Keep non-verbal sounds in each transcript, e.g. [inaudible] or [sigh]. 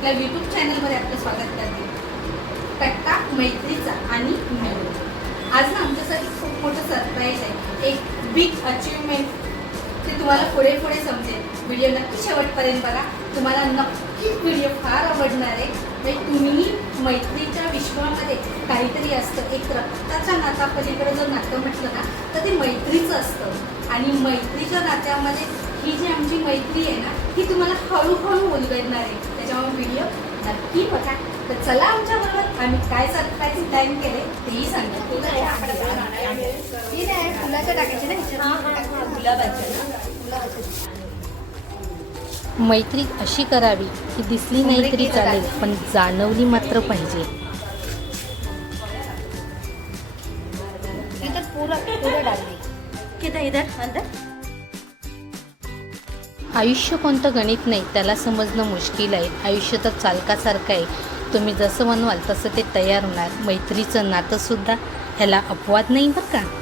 आपल्या यूट्यूब चॅनलमध्ये आपलं स्वागत करते. कट्टा मैत्रीचा आणि मेळू आज ना आमच्यासाठी खूप मोठं सरप्राईज आहे. एक बिग अचिव्हमेंट ते तुम्हाला पुढे पुढे समजेल. व्हिडिओ नक्की शेवटपर्यंत बघा. तुम्हाला नक्कीच व्हिडिओ फार आवडणार आहे. म्हणजे तुम्ही मैत्रीच्या विश्वामध्ये काहीतरी असतं. एक रक्ताच्या नातापलीकडे जर नातं म्हटलं ना तर ते मैत्रीचं असतं. आणि मैत्रीच्या नात्यामध्ये ही जी आमची मैत्री आहे ना ही तुम्हाला हळूहळू उलगडणार आहे. त्याच्यामुळे व्हिडिओ नक्की बघा. तर चला आमच्याबरोबर आम्ही काय सरप्राईज प्लॅन केले तेही सांगा ही फुलाच्या टाकायचे ना मैत्री अशी करावी की दिसली नाही तरी चालेल पण जाणवली मात्र पाहिजे. आयुष्य कोणतं गणित नाही त्याला समजणं मुश्किल आहे. आयुष्य तर चालकासारखं आहे. तुम्ही जसं म्हणवाल तसं ते तयार होणार. मैत्रीचं नातंसुद्धा ह्याला अपवाद नाही बरं का?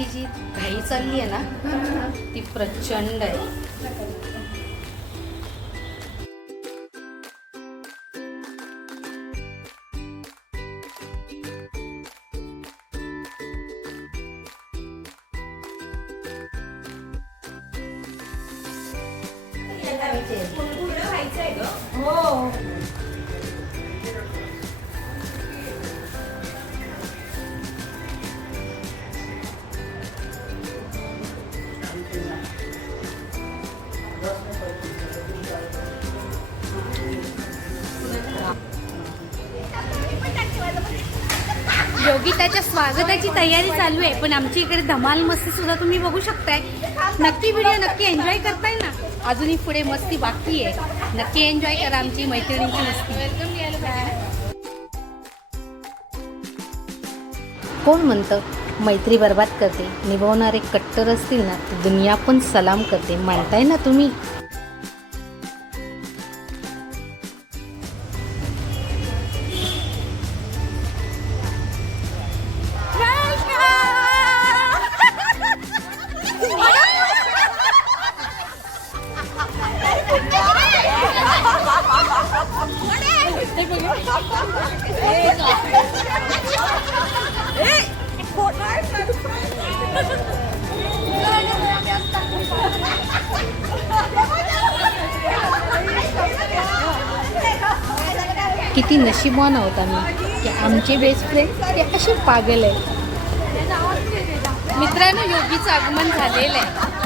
बघण्याची जी घाई चालली आहे ना ती प्रचंड आहे. योगिताच्या स्वागताची तयारी चालू आहे पण आमच्या इकडे धमाल मस्ती सुद्धा तुम्ही बघू शकताय. नक्की व्हिडिओ नक्की एन्जॉय करताय ना? अजूनही पुढे मस्ती बाकी आहे. नक्की एन्जॉय करा आमची मैत्रिणींची मस्ती. कोण म्हणतं? मैत्री बर्बाद करते निभावणारे कट्टर असतील ना दुनिया पण सलाम करते. मानताय ना तुम्ही? किती नशीबवान आहोत आम्ही. की आमचे बेस्ट फ्रेंड ते असे पागल आहे मित्रांनो योगीचं आगमन झालेलं आहे.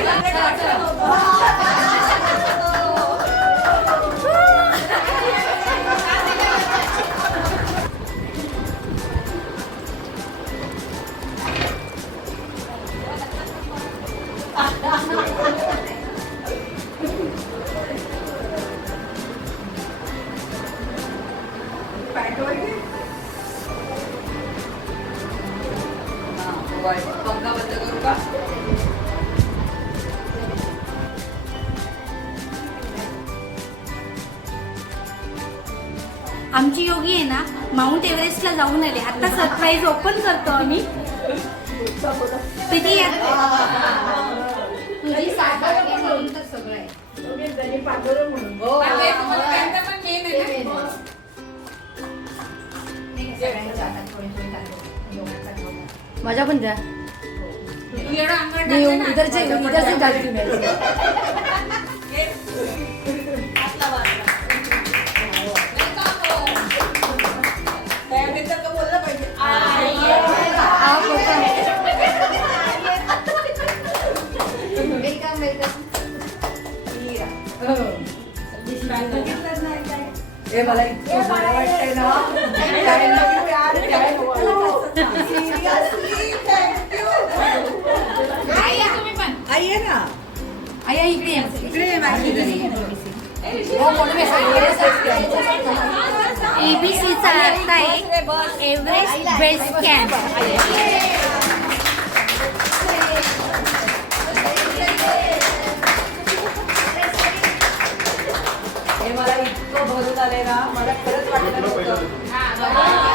Gracias. आहे ना माउंट एव्हरेस्टला जाऊन आले. आता सरप्राईज ओपन करतो आम्ही. किती माझ्या पण द्या. तू एवढं अंगावर नहीं [laughs] त्यानंतर तो बोलला पाहिजे आप वेलकम वेलकम काय बघितलंच नाही काय हे मला इतकं बरं वाटतंय ना काय नवीन प्यार, काय Seriously, thank you. आई आहे ना आई आई इकडे ये. इकडे माझी हो म्हणून मी सांगितलं एबीसीचा अर्थ आहे एव्हरेस्ट बेस कॅम्प हे मला इतकं भरून आलंय ना मला खरंच वाटलं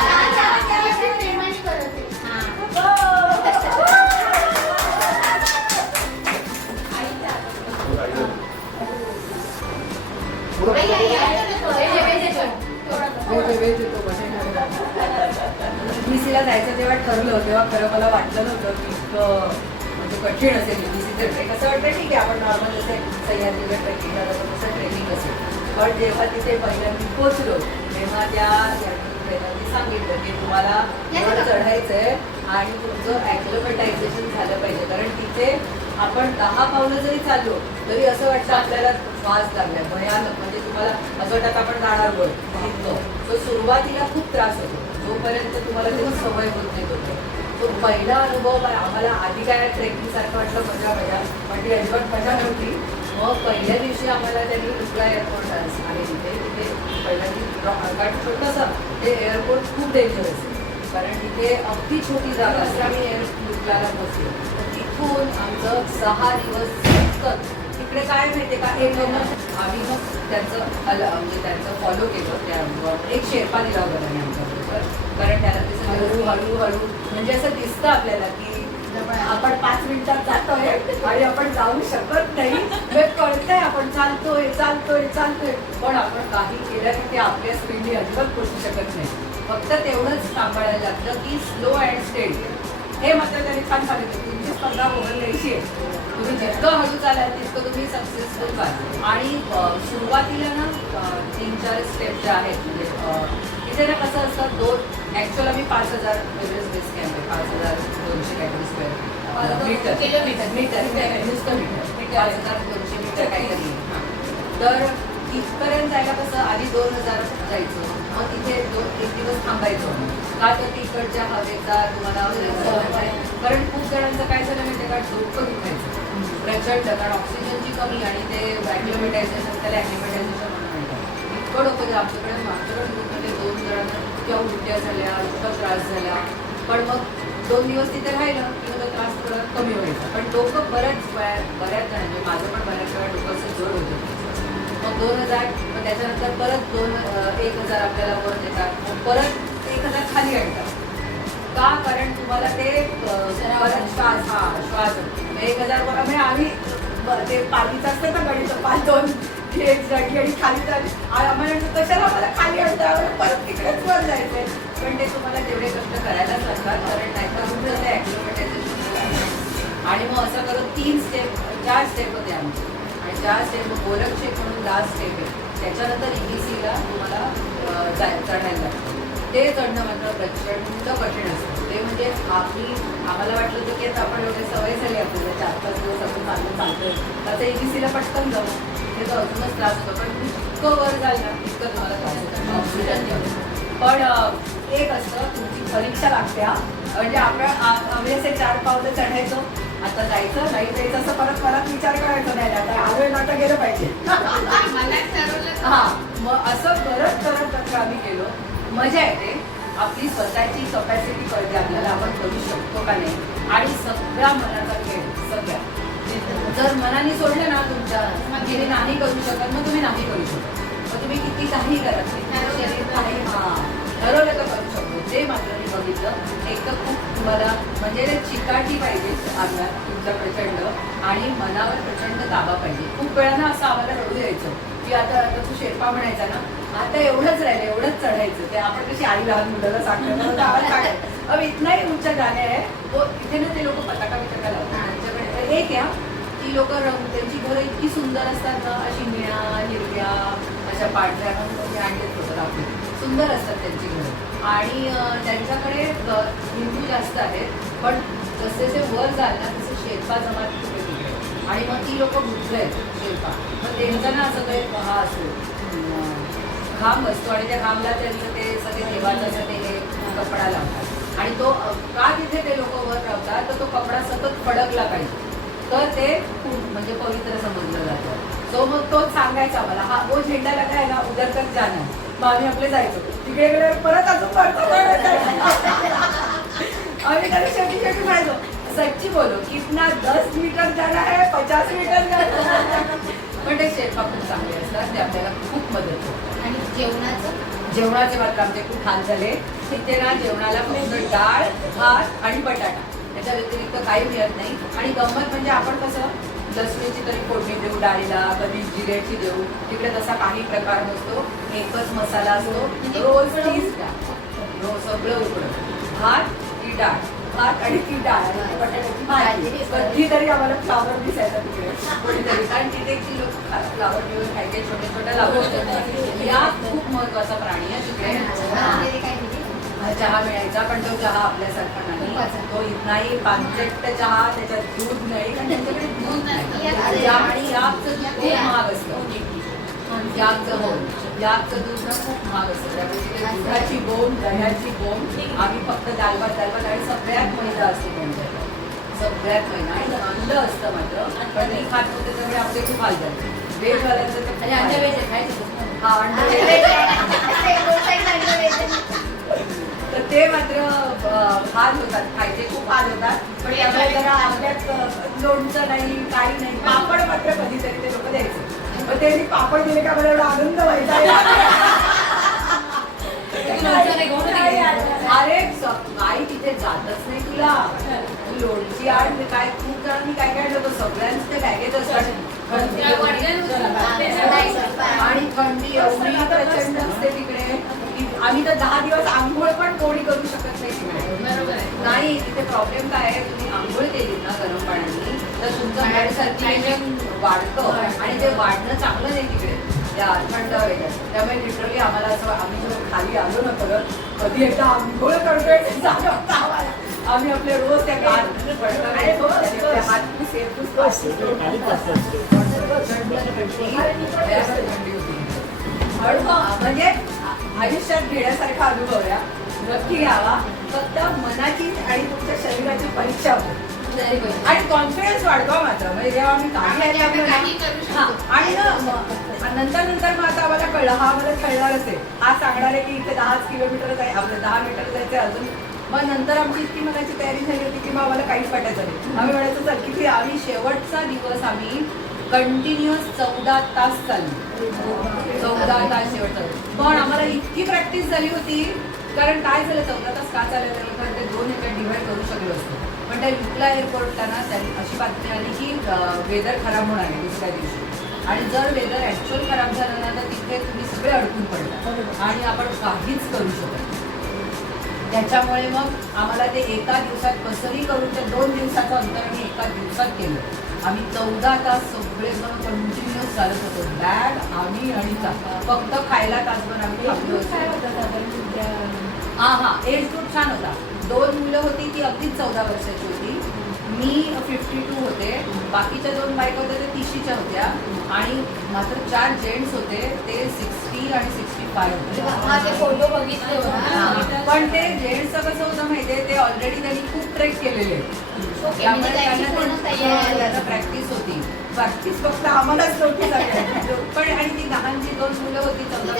बीसीला जायचं तेव्हा ठरलं तेव्हा खरं मला वाटलं नव्हतं की इतकं म्हणजे कठीण असेल बीसीचं ट्रेक असं वाटतं ठीक आहे आपण नॉर्मल जसे सह्याद्रीला ट्रेकिंग करतो तसं ट्रेकिंग असेल. पण जेव्हा तिथे पहिल्यांदा पोहोचलो तेव्हा त्या ट्रेनरनी सांगितलं की तुम्हाला वर चढायचंय आणि तुमचं ॲक्लोमेटायझेशन झालं पाहिजे. कारण तिथे आपण दहा पावलं जरी चाललो तरी असं वाटतं आपल्याला श्वास लागलाय भयानक. म्हणजे तुम्हाला असं वाटतं आपण जाणार वर इतकं तो सुरुवातीला खूप त्रास होतो. जोपर्यंत तुम्हाला त्याची सवय होत नाही होतो. तो पहिला अनुभव आम्हाला आधी काय ट्रेकिंग सारखं वाटलं? मजा मजा. पण ती अजिबात मजा नव्हती. मग पहिल्या दिवशी आम्हाला त्यांनी दुसरा एअरपोर्ट आहे तिथे तिथे पहिल्या कारण छोटंसं ते एअरपोर्ट खूप डेंजरस आहे. कारण तिथे अगदी छोटी जागा असते. आम्ही एअरपोर्टला पोहोचलो तर तिथून आमचं सहा दिवस सतत तिकडे काय माहिती का? एक मग आम्ही मग त्यांचं अल- म्हणजे त्यांचं फॉलो केलं त्या अनुभवावर. एक शेर्पा दिला होता त्यांनी आमच्याबरोबर कारण त्याला ते सगळं हळू हळू म्हणजे असं दिसतं आपल्याला की आपण पाच मिनिटात जातोय आणि आपण जाऊ शकत नाही. म्हणजे कळतंय आपण चालतोय चालतोय चालतोय. पण आपण काही केलं की ते आपल्या स्पीडने अजिबात पोचू शकत नाही. फक्त तेवढंच सांभाळायला लागतं की स्लो अँड स्टेडी हे मात्र त्यांनी छान सांगितलं तुमची स्पर्धा ओव्हरलेची आहे. तुम्ही जितकं हळू चालाल तितकं तुम्ही सक्सेसफुल व्हाल. आणि सुरुवातीला ना तीन चार स्टेप ज्या आहेत म्हणजे ना कसं असतं दोन ॲक्च्युअल आम्ही पाच हजार एव्हरेस्ट बेस कॅम्प आहे पाच हजार दोनशे काहीतरी स्क्वेअर मीटर किलोमीटर. मीटर नुसतं मीटर पाच हजार दोनशे मीटर काहीतरी. हां. तर तिथपर्यंत जायला कसं आधी दोन हजार जायचं. मग तिथे दोन एक दिवस थांबायचं. का तर तिकडच्या हवेचा तुम्हाला सहन नाही. कारण खूप जणांचं काय झालं माहिती का? डोकं दुखायचं. प्रचंड कारण ऑक्सिजनची कमी आणि ते ॲक्लिमेटायझेशन त्याला ॲक्लिमेटायझेशन म्हणतात. इतकं डोकं आमच्याकडे आमच्याकडे ग्रुपमध्ये उलट्या झाल्या इतका त्रास झाला. पण मग दोन दिवस तिथे राहिलं की तो त्रास थोडा कमी व्हायचा पण डोकं बऱ्याच बऱ्याच बऱ्याच म्हणजे माझं पण बऱ्याच वेळा डोकं असं जड होतं. मग दोन हजार मग त्याच्यानंतर परत दोन एक हजार आपल्याला वर देतात. मग परत एक हजार खाली आणतात. का? कारण तुम्हाला ते अं, श्वास हा श्वास. एक हजार वर म्हणजे आम्ही ते पालीचं असतं ना गणित पाच दोन. ही एक आणि खाली झाली आम्हाला म्हणतो, कशाला आम्हाला खाली आणतं? आम्हाला परत तिकडेच वर जायचंय. पण ते तुम्हाला तेवढे कष्ट करायलाच लागतात कारण नाहीतर तुमचं ते ॲक्लोमेटायझेशन आणि मग असं करत तीन स्टेप चार स्टेप होते आमचे. आणि चार स्टेप गोरक्षेप म्हणून लास्ट स्टेप आहे. त्याच्यानंतर ईबीसीला तुम्हाला जाय चढायला लागतं. ते चढणं मात्र प्रचंड कठीण असतं. ते म्हणजे आम्ही आम्हाला वाटलं होतं की आता आपण एवढे सवय झाली आपल्याला चार पाच दिवस आपण चाललं चालतोय. आता ईबीसीला पटकन जाऊ. तर अजूनच त्रास होतो पण जितकं वर जाईल ना तितकं तुम्हाला ऑक्सिजन पण एक असतं तुमची परीक्षा लागते. म्हणजे आपण आम्ही असे चार पावलं चढायचो. आता जायचं नाही जायचं असं परत परत विचार करायचा नाही आता आलोय ना गेलं पाहिजे. [laughs] हा मग असं करत करत असं आम्ही गेलो. मजा येते. आपली स्वतःची कपॅसिटी कळते आपल्याला आपण करू शकतो का नाही. आणि सगळा मनाचा खेळ सगळ्या. जर मनाने सोडलं ना तुमच्या मग गेले नाही करू शकत मग तुम्ही नाही करू शकत. मग तुम्ही किती काही करा. किती काही ठरवलं तर करू शकतो. जे मात्र मी बघितलं एक तर खूप तुम्हाला म्हणजे चिकाटी पाहिजे आम्हाला तुमचा प्रचंड आणि मनावर प्रचंड ताबा पाहिजे. खूप वेळांना असं आम्हाला रडू यायचं की आता आता तू शेर्पा म्हणायचा ना आता एवढंच राहिलं एवढंच चढायचं ते आपण कशी आई लहान मुलाला सांगतो ना, तर आम्हाला सांगायचं. अब आहे वो इथे ना ते लोक पताका बिताका लावतात एक या. ती लोक रंग त्यांची घरं इतकी सुंदर असतात ना अशी निळ्या हिरव्या अशा पांढऱ्या रंगाची म्हणजे आणलेत होतं आपण सुंदर असतात त्यांची घरं. आणि त्यांच्याकडे हिंदू जास्त आहेत पण जसे जसे वर झालं तसे शेर्पा जमात आणि मग ती लोक बुद्ध आहेत शेर्पा. मग त्यांचं ना असं काही हा असतो घाम असतो आणि त्या घामला त्यांचं ते सगळे देवाचं ते हे कपडा लावतात. आणि तो का तिथे ते लोक वर राहतात तर तो कपडा सतत फडकला पाहिजे. तर ते खूप म्हणजे पवित्र समजलं जातं. तो मग तोच सांगायचा मला हा वो झेंडा लगा आहे ना उधर तक जाणं. मग आम्ही आपले जायचो. तिकडे परत अजून जायचं. आम्ही त्याला शेवटी शेवटी म्हणायचो सच्ची बोलो कितना दस मीटर जाना है पचास मीटर है. पण ते शेर्पा खूप चांगले असतात ते आपल्याला खूप मदत होते. आणि जेवणाचं? जेवणाचे मात्र आमचे खूप हाल झाले. तिथे ना जेवणाला फक्त डाळ भात आणि बटाटा. त्याच्या व्यतिरिक्त काही मिळत नाही. आणि गंमत म्हणजे आपण कसं लसणीची तरी फोडणी देऊ डाळीला कधी जिऱ्याची देऊ तिकडे तसा काही प्रकार नसतो. एकच मसाला असतो. रोज तीच डाळ रोज सगळं उकडं भात ती डाळ. भात आणि ती डाळ. बटाट्याची भाजी. कधीतरी आम्हाला फ्लावर दिसायचा तिकडे. कोणीतरी. कारण तिथे ती लोक फ्लावर घेऊन खायचे छोटे छोटे लावून. या खूप महत्त्वाचा प्राणी आहे तिकडे. काय म्हणजे चहा मिळायचा पण तो चहा आपल्यासारखा नाही. तो नाही पानचट्ट चहा त्याच्यात दूध नाही कारण त्यांच्याकडे दूध नाही याचं- या- आणि याचं दूध खूप महाग असतं. याचं हो. याचं दूध ना खूप महाग असतं. त्यामुळे दुधाची बोंब दह्याची बोंब आम्ही फक्त दालभात दालभात आणि सगळ्यात मैदा असते त्यांच्याकडे सगळ्यात मैदा. आणि अंड असतं मात्र पण मी खात होते त्यामुळे आपले खूप हाल झाले वेजवाल्यांचं हाल झाले. हा अंड वेज तर ते मात्र हाल होतात खायचे खूप हाल होतात. पण जरा आपल्यात लोणचं नाही काही नाही पापड मात्र कधीतरी ते लोक द्यायचे. पण ते मी पापड दिले का मला एवढा आनंद व्हायचा अरे काही तिथे जातच नाही तुला. लोणची आण काय खूप जणांनी काय काय ठेवतो सगळ्यांच ते बॅगेत असतात. आणि थंडी एवढी प्रचंड असते तिकडे. आम्ही तर दहा दिवस आंघोळ पण कोणी करू शकत नाही. तिकडे नाही तिथे प्रॉब्लेम काय आहे? तुम्ही आंघोळ केली ना गरम पाण्याने तर तुमचं ब्लड सर्क्युलेशन वाढतं आणि ते वाढणं चांगलं नाही तिकडे. त्या थंड त्यामुळे लिटरली आम्हाला असं आम्ही जेव्हा खाली आलो ना परत कधी एकदा आंघोळ करतोय. आम्ही आपले रोज त्या हात. पण म्हणजे आयुष्यात घेण्यासारखा अनुभव या नक्की घ्यावा. फक्त मनाची आणि तुमच्या शरीराची परीक्षा होते. आणि कॉन्फिडन्स वाढवा मात्र. म्हणजे जेव्हा आम्ही आणि ना नंतर नंतर मग आता आम्हाला कळलं हा आम्हाला कळणारच आहे हा सांगणार आहे की इथे दहाच किलोमीटर जाय आपलं दहा मीटर जायचं अजून. मग नंतर आमची इतकी मगाची तयारी झाली होती की मग आम्हाला काहीच वाटायचं नाही. आम्ही म्हणायचो चल किती आम्ही शेवटचा दिवस आम्ही कंटिन्युअस चौदा तास चालली. चौदा तास शेवटचा. पण आम्हाला इतकी प्रॅक्टिस झाली होती. कारण काय झालं चौदा तास का चाललं कारण ते दोन ह्याच्यात डिवाईड करू शकलो असतो. पण त्या विकला एअरपोर्टला ना त्यांनी अशी बातमी आली की वेदर खराब होणार आहे दुसऱ्या दिवशी. आणि जर वेदर ॲक्च्युअल खराब झालं ना तर तिथे तुम्ही सगळे अडकून पडता. आणि आपण काहीच करू शकत त्याच्यामुळे मग आम्हाला ते एका दिवसात कसंही करून ते दोन दिवसाचं अंतर आम्ही एका दिवसात केलं. आम्ही चौदा तास सगळेजण कंटिन्युअस चालत होतो. बॅग आम्ही आणि फक्त खायला तासभर आम्ही. हा हा. एज ग्रुप छान होता. दोन मुलं होती ती अगदीच चौदा वर्षाची होती. मी फिफ्टी टू होते. बाकीच्या दोन बायका होत्या त्या तिशीच्या होत्या. आणि मात्र चार जेंट्स होते ते सिक्स्टी आणि सिक्स्टी फाय होते फोटो बघितले. पण ते जेंट्सचं कसं होतं माहितीये ते ऑलरेडी त्यांनी खूप ट्रेक केलेले. त्यामुळे म्हणजे त्यांची त्यांना पूर्ण ते- तयारी हा, त्यांना प्रॅक्टिस होती. प्रॅक्टिस फक्त आम्हालाच नव्हती. पण आणि ती लहान जी दोन मुलं होती चौदा?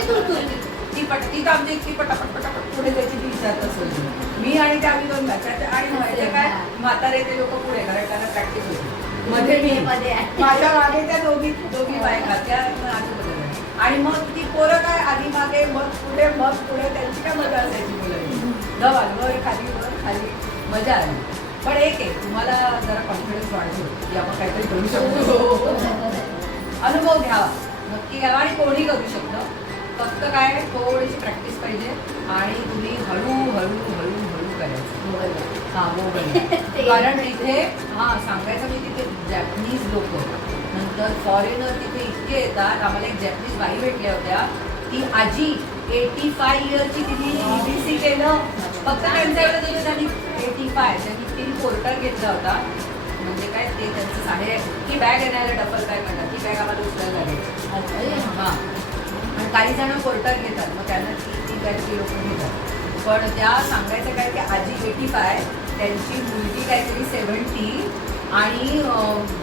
ती पट ती तर आमची इतकी पटापट पटापट पुढे जायची ती विचारत असायची मी आणि त्या आम्ही दोन बॅचात आणि व्हायचं काय? म्हातारे ते लोक पुढे कारण त्यांना प्रॅक्टिस होती मध्ये मी मध्ये आहे. माझ्या मागे त्या दोघी दोघी बायका त्या आजूबाजूला. आणि मग ती पोरं काय? आधी मागे मग पुढे मग पुढे. त्यांची काय मजा असायची मुलं धवाल वर खाली वर खाली. मजा आली. पण एक आहे तुम्हाला जरा कॉन्फिडन्स वाढतो की आपण काहीतरी करू शकतो. अनुभव घ्यावा. नक्की घ्यावा आणि कोणी करू शकतं. फक्त काय थोडीशी प्रॅक्टिस पाहिजे आणि तुम्ही हळू हळू हळू हळू करायचं हा मोबाईल [laughs] कारण इथे हा सांगायचं मी तिथे जॅपनीज लोक नंतर फॉरेनर तिथे इतके येतात आम्हाला एक जॅपनीज बाई भेटल्या होत्या. ती आजी एटी फाय इयरची तिने ईबीसी केलं. फक्त त्यांच्या वेळेस होतं त्यांनी एटी फाय त्यांनी तिने पोर्टर घेतला होता. म्हणजे काय ते त्यांचं साडे ती बॅग येणाऱ्या डबल बॅग म्हणतात. ती बॅग आम्हाला उचलायला लागेल हा. आणि काही जण पोर्टर घेतात. मग त्यांना ती ती बॅग ती लोक घेतात. पण त्या सांगायचं काय की आजी एटी फाय त्यांची मुलगी काहीतरी सेवन्टी आणि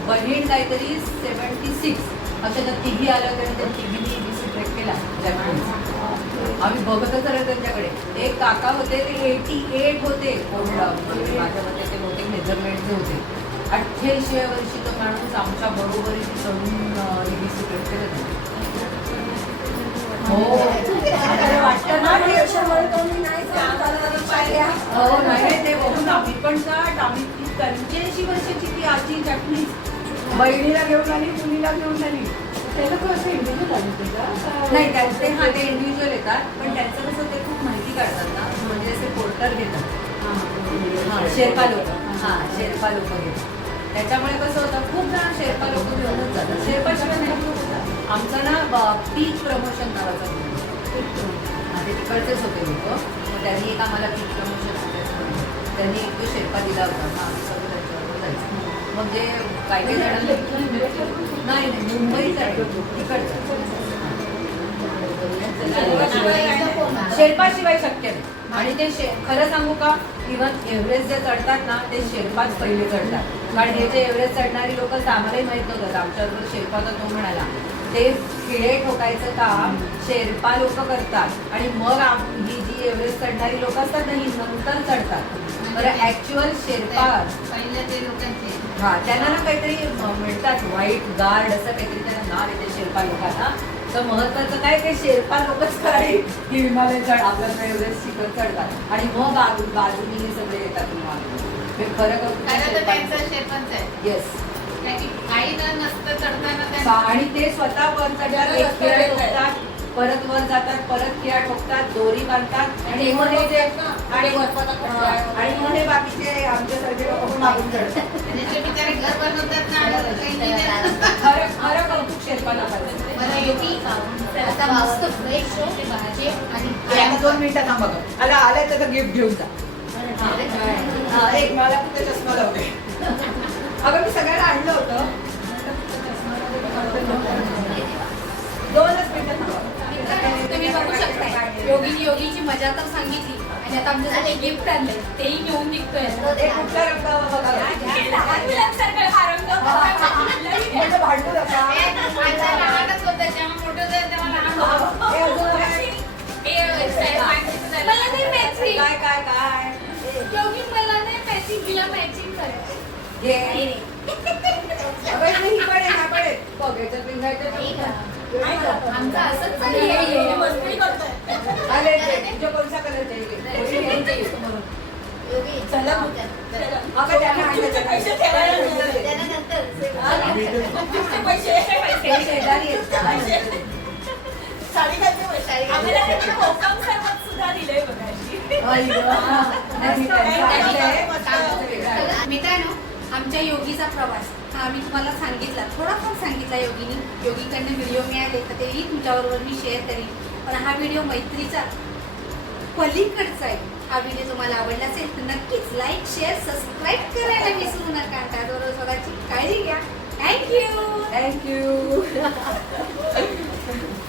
बहीण काहीतरी सेवन्टी सिक्स अशा त्या तिघी आल्या होत्या आणि त्या तिघींनी बी ट्रेक केला. जॅपनीज आम्ही बघतच राहिलो त्यांच्याकडे. एक काका होते ते एटी एट होते कोणला माझ्या मते ते बहुतेक मेजरमेंटचे होते. अठ्ठ्याऐंशी वर्षी तो माणूस आमच्या बरोबरीने चढून ईबीसी ट्रेक केलं हो. वाटतं ना हो नाही ते बघून आम्ही पण आम्ही पंच्याऐंशी वर्षाची ती आजी जॅपनीज. बहिणीला घेऊन आली मुलीला घेऊन आली. नाही त्यांचे हा ते इंडिव्हिज्युअल येतात पण त्यांचं कसं ते खूप माहिती काढतात ना. म्हणजे असे पोर्टर घेतात. हा शेर्पा लोक. हा शेर्पा लोक घेतात. त्याच्यामुळे कसं होतं खूप जण शेर्पा लोक घेऊनच जातात. शेर्पाशिवाय नाही आमचं ना पीक प्रमोशन नावाचं ते तिकडचेच होते लोक. मग त्यांनी एक आम्हाला पीक प्रमोशन त्यांनी एक तो शेर्पा दिला होता. मग आम्ही सगळं त्यांच्याबरोबर जायचं. मग जे काही काही जणांना नाही नाही मुंबईच आहे. तिकडचं शेर्पाशिवाय शक्य नाही. आणि ते शे खरं सांगू का? इव्हन एव्हरेस्ट जे चढतात ना ते शेर्पाच पहिले चढतात. कारण हे जे एव्हरेस्ट चढणारी लोक आम्हालाही माहीत नव्हतं. आमच्याबरोबर शेर्पाचा तो म्हणाला ते खिळे ठोकायचं काम शेर्पा लोक करतात. आणि मग ही जी एव्हरेस्ट चढणारी लोक असतात ना ही नंतर चढतात. बरं ऍक्च्युअल शेर्पा पहिले ते लोकांचे. हा त्यांना ना काहीतरी म्हणतात व्हाईट गार्ड असं काहीतरी त्यांना नाव येते शेर्पा लोकांना. तर महत्वाचं काय ते शेर्पा लोकच काय की हिमालय चढ आपल्याला एवढेच शिखर चढतात. आणि मग बाजू बाजूनी हे सगळे येतात हिमालय हे खरं आहे. येस काय आणि ते स्वतः वर चढतात परत वर जातात परत खिळा ठोकतात दोरी बांधतात. आणि मग जे आणि आणि मग हे बाकीचे लोक पण मागून. खरं कौतुक शेर्पा लोकांचं मला योगी आता मस्त फ्रेश भाजी आता आणि दोन मिनिटं थांबा. आला आलाय तर गिफ्ट घेऊन जा. एक मला फक्त चष्मा लावते अगं मी सगळ्याला आणलं होतं दोनच मिनिटं तुम्ही बघू शकता योगीने योगीची मजा तर सांगितली आणि आता आमच्यासाठी गिफ्ट आणलंय तेही घेऊन निघतोय एक कुठला रंग बघा लहान मुलांसारखं हा रंग म्हणजे भांडू नका वेगळं आहे. मित्रांनो आमच्या योगीचा प्रवास हा मी तुम्हाला सांगितला. थोडाफार सांगितला योगीनी. योगीकडनं व्हिडिओ मिळाले तर तेही तुमच्याबरोबर मी शेअर करीन. पण हा व्हिडिओ मैत्रीचा पलीकडचा आहे. हा व्हिडिओ तुम्हाला आवडला असेल तर नक्कीच लाईक शेअर सबस्क्राईब करायला विसरू नका. त्याबरोबर त्याचबरोबर स्वतःची काळजी घ्या. Thank you thank you [laughs]